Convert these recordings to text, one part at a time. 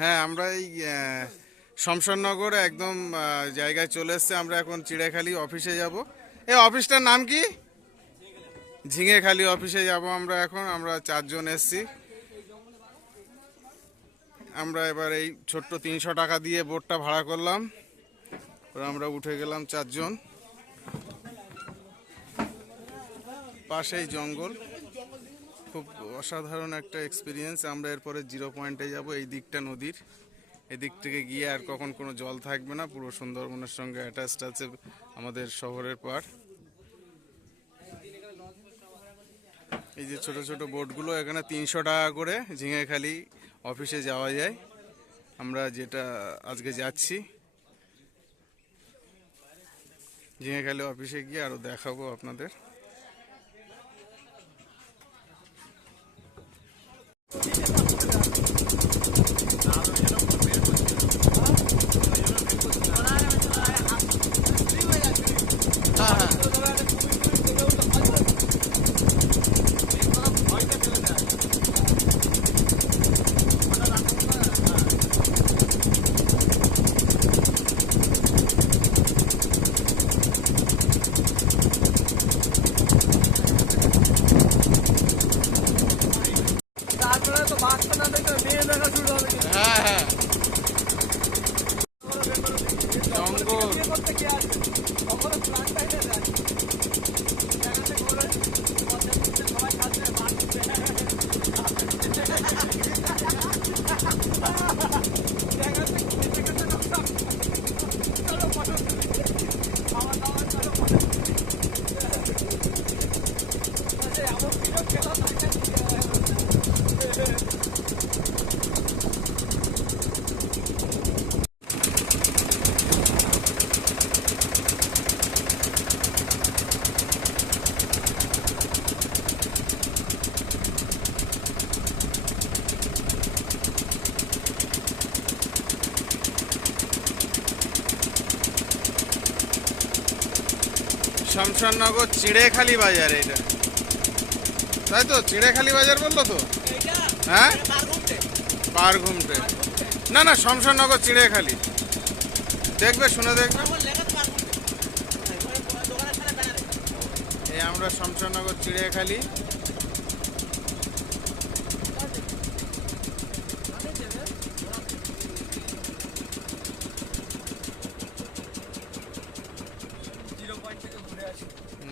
হ্যাঁ আমরা এই শমশাননগর একদম জায়গায় চলে এসছে। আমরা এখন চিড়াখালি অফিসে যাব। এই অফিসটার নাম কি? ঝিঙেখালি অফিসে যাব আমরা এখন। আমরা চারজন এসছি। আমরা এবার এই ছোট্ট তিনশো টাকা দিয়ে বোটটা ভাড়া করলাম। আমরা উঠে গেলাম চারজন। পাশেই জঙ্গল। খুব অসাধারণ একটা এক্সপিরিয়েন্স আমরা এরপরে জিরো পয়েন্টে যাব, এই দিকটা নদীর। এদিক থেকে গিয়ে আর কখন কোনো জল থাকবে না, পুরো সুন্দরবনের সঙ্গে অ্যাটাচড আছে আমাদের শহরের পার এই যে ছোট ছোট বোটগুলো, এখানে তিনশো টাকা করে ঝিঙেখালি অফিসে যাওয়া যায়। আমরা যেটা আজকে যাচ্ছি ঝিঙেখালি অফিসে গিয়ে আরও দেখাবো আপনাদের। হ্যাঁ হ্যাঁ জঙ্গল বিয়ে করতে শমশাননগর চিড়েখালি বাজার এটা তাই তো? চিড়েখালি বাজার বলল তো? হ্যাঁ? পার ঘুমটে না না শমশাননগর চিড়েখালি। দেখবে শুনে দেখবে। এই আমরা শমশাননগর চিড়িয়াখালি জিরো পয়েন্ট থেকে ঘুরে আসি হুম। পয়েন্ট জিরো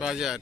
বাজার।